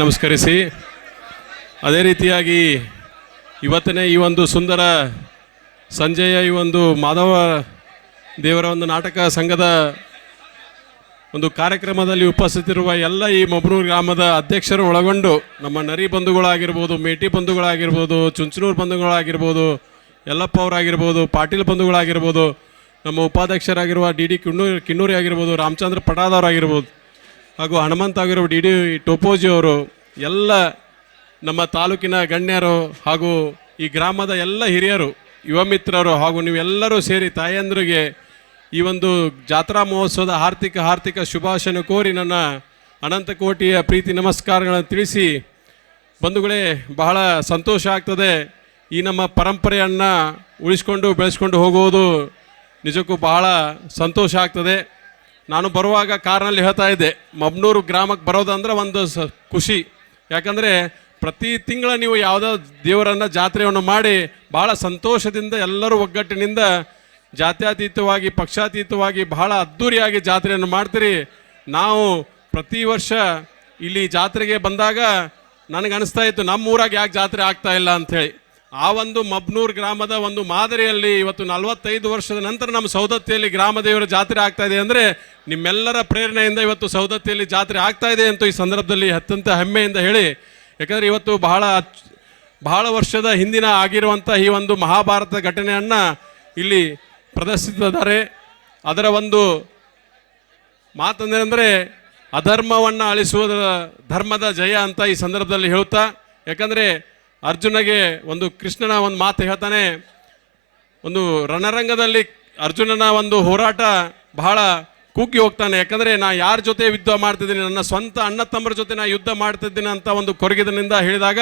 ನಮಸ್ಕರಿಸಿ ಅದೇ ರೀತಿಯಾಗಿ ಇವತ್ತನೇ ಈ ಒಂದು ಸುಂದರ ಸಂಜೆಯ ಈ ಒಂದು ಮಾಧವ ದೇವರ ಒಂದು ನಾಟಕ ಸಂಘದ ಒಂದು ಕಾರ್ಯಕ್ರಮದಲ್ಲಿ ಉಪಸ್ಥಿತಿರುವ ಎಲ್ಲ ಈ ಮಬ್ನೂರು ಗ್ರಾಮದ ಅಧ್ಯಕ್ಷರು ಒಳಗೊಂಡು ನಮ್ಮ ನರಿ ಬಂಧುಗಳಾಗಿರ್ಬೋದು, ಮೇಟಿ ಬಂಧುಗಳಾಗಿರ್ಬೋದು, ಚುಂಚನೂರು ಬಂಧುಗಳಾಗಿರ್ಬೋದು, ಯಲ್ಲಪ್ಪ ಅವರಾಗಿರ್ಬೋದು, ಪಾಟೀಲ್ ಬಂಧುಗಳಾಗಿರ್ಬೋದು, ನಮ್ಮ ಉಪಾಧ್ಯಕ್ಷರಾಗಿರುವ ಡಿ ಕಿನ್ನೂರಿ ಆಗಿರ್ಬೋದು, ರಾಮಚಂದ್ರ ಪಟಾದವರಾಗಿರ್ಬೋದು, ಹಾಗೂ ಹನುಮಂತ ಆಗಿರೋ ಡಿ ಟೋಪೋಜಿ ಅವರು, ಎಲ್ಲ ನಮ್ಮ ತಾಲೂಕಿನ ಗಣ್ಯರು ಹಾಗೂ ಈ ಗ್ರಾಮದ ಎಲ್ಲ ಹಿರಿಯರು, ಯುವ ಮಿತ್ರರು ಹಾಗೂ ನೀವೆಲ್ಲರೂ ಸೇರಿ ತಾಯಂದ್ರಿಗೆ ಈ ಒಂದು ಜಾತ್ರಾ ಮಹೋತ್ಸವದ ಹಾರ್ದಿಕ ಶುಭಾಶಯ ಕೋರಿ ನನ್ನ ಅನಂತ ಕೋಟಿಯ ಪ್ರೀತಿ ನಮಸ್ಕಾರಗಳನ್ನು ತಿಳಿಸಿ, ಬಂಧುಗಳೇ, ಬಹಳ ಸಂತೋಷ ಆಗ್ತದೆ. ಈ ನಮ್ಮ ಪರಂಪರೆಯನ್ನು ಉಳಿಸ್ಕೊಂಡು ಬೆಳೆಸ್ಕೊಂಡು ಹೋಗುವುದು ನಿಜಕ್ಕೂ ಬಹಳ ಸಂತೋಷ ಆಗ್ತದೆ. ನಾನು ಬರುವಾಗ ಕಾರ್ನಲ್ಲಿ ಹೇಳ್ತಾ ಇದ್ದೆ, ಮಬ್ನೂರು ಗ್ರಾಮಕ್ಕೆ ಬರೋದಂದ್ರೆ ಒಂದು ಖುಷಿ. ಯಾಕಂದರೆ ಪ್ರತಿ ತಿಂಗಳ ನೀವು ಯಾವುದೋ ದೇವರನ್ನು ಜಾತ್ರೆಯನ್ನು ಮಾಡಿ ಭಾಳ ಸಂತೋಷದಿಂದ ಎಲ್ಲರೂ ಒಗ್ಗಟ್ಟಿನಿಂದ ಜಾತ್ಯತೀತವಾಗಿ ಪಕ್ಷಾತೀತವಾಗಿ ಬಹಳ ಅದ್ಧೂರಿಯಾಗಿ ಜಾತ್ರೆಯನ್ನು ಮಾಡ್ತೀರಿ. ನಾವು ಪ್ರತಿ ವರ್ಷ ಇಲ್ಲಿ ಜಾತ್ರೆಗೆ ಬಂದಾಗ ನನಗನ್ನಿಸ್ತಾ ಇತ್ತು ನಮ್ಮ ಊರಾಗ ಯಾಕೆ ಜಾತ್ರೆ ಆಗ್ತಾ ಇಲ್ಲ ಅಂಥೇಳಿ. ಆ ಒಂದು ಮಬ್ನೂರು ಗ್ರಾಮದ ಒಂದು ಮಾದರಿಯಲ್ಲಿ ಇವತ್ತು 45 ವರ್ಷದ ನಂತರ ನಮ್ಮ ಸೌದತ್ತಿಯಲ್ಲಿ ಗ್ರಾಮ ದೇವರ ಜಾತ್ರೆ ಆಗ್ತಾ ಇದೆ ಅಂದರೆ ನಿಮ್ಮೆಲ್ಲರ ಪ್ರೇರಣೆಯಿಂದ ಇವತ್ತು ಸೌದತ್ತಿಯಲ್ಲಿ ಜಾತ್ರೆ ಆಗ್ತಾ ಇದೆ ಅಂತ ಈ ಸಂದರ್ಭದಲ್ಲಿ ಅತ್ಯಂತ ಹೆಮ್ಮೆಯಿಂದ ಹೇಳಿ, ಯಾಕಂದರೆ ಇವತ್ತು ಬಹಳ ವರ್ಷದ ಹಿಂದಿನ ಆಗಿರುವಂಥ ಈ ಒಂದು ಮಹಾಭಾರತ ಘಟನೆಯನ್ನು ಇಲ್ಲಿ ಪ್ರದರ್ಶಿಸಿದ್ದಾರೆ. ಅದರ ಒಂದು ಮಾತಂದರೆ ಅಧರ್ಮವನ್ನು ಅಳಿಸುವುದರ ಧರ್ಮದ ಜಯ ಅಂತ ಈ ಸಂದರ್ಭದಲ್ಲಿ ಹೇಳುತ್ತಾ, ಯಾಕಂದರೆ ಅರ್ಜುನಗೆ ಒಂದು ಕೃಷ್ಣನ ಒಂದು ಮಾತು ಹೇಳ್ತಾನೆ, ಒಂದು ರಣರಂಗದಲ್ಲಿ ಅರ್ಜುನನ ಒಂದು ಹೋರಾಟ ಬಹಳ ಕುಗ್ಗಿ ಹೋಗ್ತಾನೆ. ಯಾಕಂದರೆ ನಾ ಯಾರ ಜೊತೆ ಯುದ್ಧ ಮಾಡ್ತಿದ್ದೀನಿ, ನನ್ನ ಸ್ವಂತ ಅಣ್ಣ ತಮ್ಮರ ಜೊತೆ ನಾ ಯುದ್ಧ ಮಾಡ್ತಿದ್ದೀನಿ ಅಂತ ಒಂದು ಕೊರಗಿದನಿಂದ ಹೇಳಿದಾಗ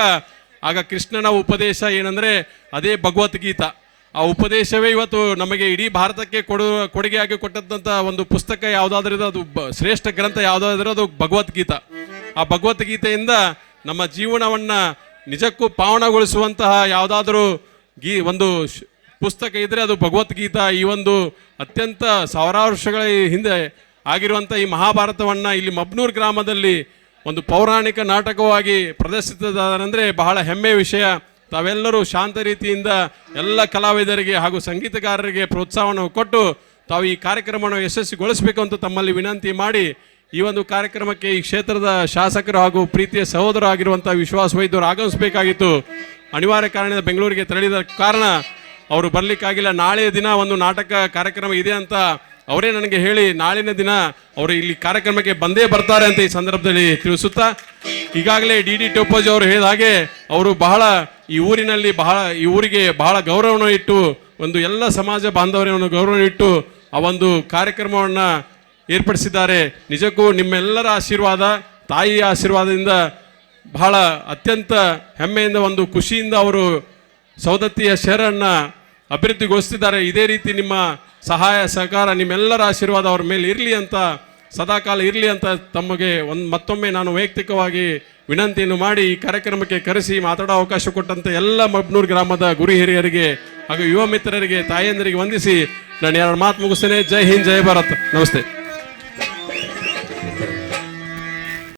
ಆಗ ಕೃಷ್ಣನ ಉಪದೇಶ ಏನಂದರೆ ಅದೇ ಭಗವದ್ಗೀತಾ. ಆ ಉಪದೇಶವೇ ಇವತ್ತು ನಮಗೆ ಇಡೀ ಭಾರತಕ್ಕೆ ಕೊಡುಗೆಯಾಗಿ ಕೊಟ್ಟಂಥ ಒಂದು ಪುಸ್ತಕ ಯಾವುದಾದ್ರೂ ಅದು ಶ್ರೇಷ್ಠ ಗ್ರಂಥ ಯಾವುದಾದ್ರೂ ಅದು ಭಗವದ್ಗೀತಾ. ಆ ಭಗವದ್ಗೀತೆಯಿಂದ ನಮ್ಮ ಜೀವನವನ್ನು ನಿಜಕ್ಕೂ ಪಾವನಗೊಳಿಸುವಂತಹ ಯಾವುದಾದ್ರೂ ಒಂದು ಪುಸ್ತಕ ಇದ್ದರೆ ಅದು ಭಗವದ್ಗೀತಾ. ಈ ಒಂದು ಅತ್ಯಂತ ಸಾವಿರಾರು ವರ್ಷಗಳ ಹಿಂದೆ ಆಗಿರುವಂಥ ಈ ಮಹಾಭಾರತವನ್ನು ಇಲ್ಲಿ ಮಬ್ನೂರು ಗ್ರಾಮದಲ್ಲಿ ಒಂದು ಪೌರಾಣಿಕ ನಾಟಕವಾಗಿ ಪ್ರದರ್ಶಿಸಿದರೆ ಬಹಳ ಹೆಮ್ಮೆಯ ವಿಷಯ. ತಾವೆಲ್ಲರೂ ಶಾಂತ ರೀತಿಯಿಂದ ಎಲ್ಲ ಕಲಾವಿದರಿಗೆ ಹಾಗೂ ಸಂಗೀತಗಾರರಿಗೆ ಪ್ರೋತ್ಸಾಹವನ್ನು ಕೊಟ್ಟು ತಾವು ಈ ಕಾರ್ಯಕ್ರಮವನ್ನು ಯಶಸ್ವಿಗೊಳಿಸಬೇಕು ಅಂತ ತಮ್ಮಲ್ಲಿ ವಿನಂತಿ ಮಾಡಿ, ಈ ಒಂದು ಕಾರ್ಯಕ್ರಮಕ್ಕೆ ಈ ಕ್ಷೇತ್ರದ ಶಾಸಕರು ಹಾಗೂ ಪ್ರೀತಿಯ ಸಹೋದರ ಆಗಿರುವಂಥ ವಿಶ್ವಾಸ ವೈದ್ಯರು ಆಗಮಿಸಬೇಕಾಗಿತ್ತು. ಅನಿವಾರ್ಯ ಕಾರಣದಿಂದ ಬೆಂಗಳೂರಿಗೆ ತೆರಳಿದ ಕಾರಣ ಅವರು ಬರಲಿಕ್ಕಾಗಿಲ್ಲ. ನಾಳೆಯ ದಿನ ಒಂದು ನಾಟಕ ಕಾರ್ಯಕ್ರಮ ಇದೆ ಅಂತ ಅವರೇ ನನಗೆ ಹೇಳಿ ನಾಳಿನ ದಿನ ಅವರು ಇಲ್ಲಿ ಕಾರ್ಯಕ್ರಮಕ್ಕೆ ಬಂದೇ ಬರ್ತಾರೆ ಅಂತ ಈ ಸಂದರ್ಭದಲ್ಲಿ ತಿಳಿಸುತ್ತಾ, ಈಗಾಗಲೇ ಡಿ ಟೋಪೋಜಿ ಅವರು ಹೇಳಿದ ಹಾಗೆ ಅವರು ಈ ಊರಿಗೆ ಬಹಳ ಗೌರವವನ್ನು ಇಟ್ಟು ಒಂದು ಎಲ್ಲ ಸಮಾಜ ಬಾಂಧವರನ್ನು ಗೌರವ ಇಟ್ಟು ಆ ಒಂದು ಕಾರ್ಯಕ್ರಮವನ್ನು ಏರ್ಪಡಿಸಿದ್ದಾರೆ. ನಿಜಕ್ಕೂ ನಿಮ್ಮೆಲ್ಲರ ಆಶೀರ್ವಾದ, ತಾಯಿಯ ಆಶೀರ್ವಾದದಿಂದ ಬಹಳ ಅತ್ಯಂತ ಹೆಮ್ಮೆಯಿಂದ ಒಂದು ಖುಷಿಯಿಂದ ಅವರು ಸೌದತ್ತಿಯ ಶಹರನ್ನು ಅಭಿವೃದ್ಧಿಗೊಳಿಸ್ತಿದ್ದಾರೆ. ಇದೇ ರೀತಿ ನಿಮ್ಮ ಸಹಾಯ ಸಹಕಾರ ನಿಮ್ಮೆಲ್ಲರ ಆಶೀರ್ವಾದ ಅವ್ರ ಮೇಲೆ ಇರಲಿ ಅಂತ, ಸದಾಕಾಲ ಇರಲಿ ಅಂತ ತಮಗೆ ಮತ್ತೊಮ್ಮೆ ನಾನು ವೈಯಕ್ತಿಕವಾಗಿ ವಿನಂತಿಯನ್ನು ಮಾಡಿ ಈ ಕಾರ್ಯಕ್ರಮಕ್ಕೆ ಕರೆಸಿ ಮಾತಾಡೋ ಅವಕಾಶ ಕೊಟ್ಟಂಥ ಎಲ್ಲ ಮಬ್ನೂರು ಗ್ರಾಮದ ಗುರು ಹಿರಿಯರಿಗೆ ಹಾಗೂ ಯುವ ಮಿತ್ರರಿಗೆ, ತಾಯಂದರಿಗೆ ವಂದಿಸಿ ನಾನು 2 ಮಾತು ಮುಗಿಸ್ತೇನೆ. ಜೈ ಹಿಂದ್, ಜೈ ಭಾರತ್. ನಮಸ್ತೆ.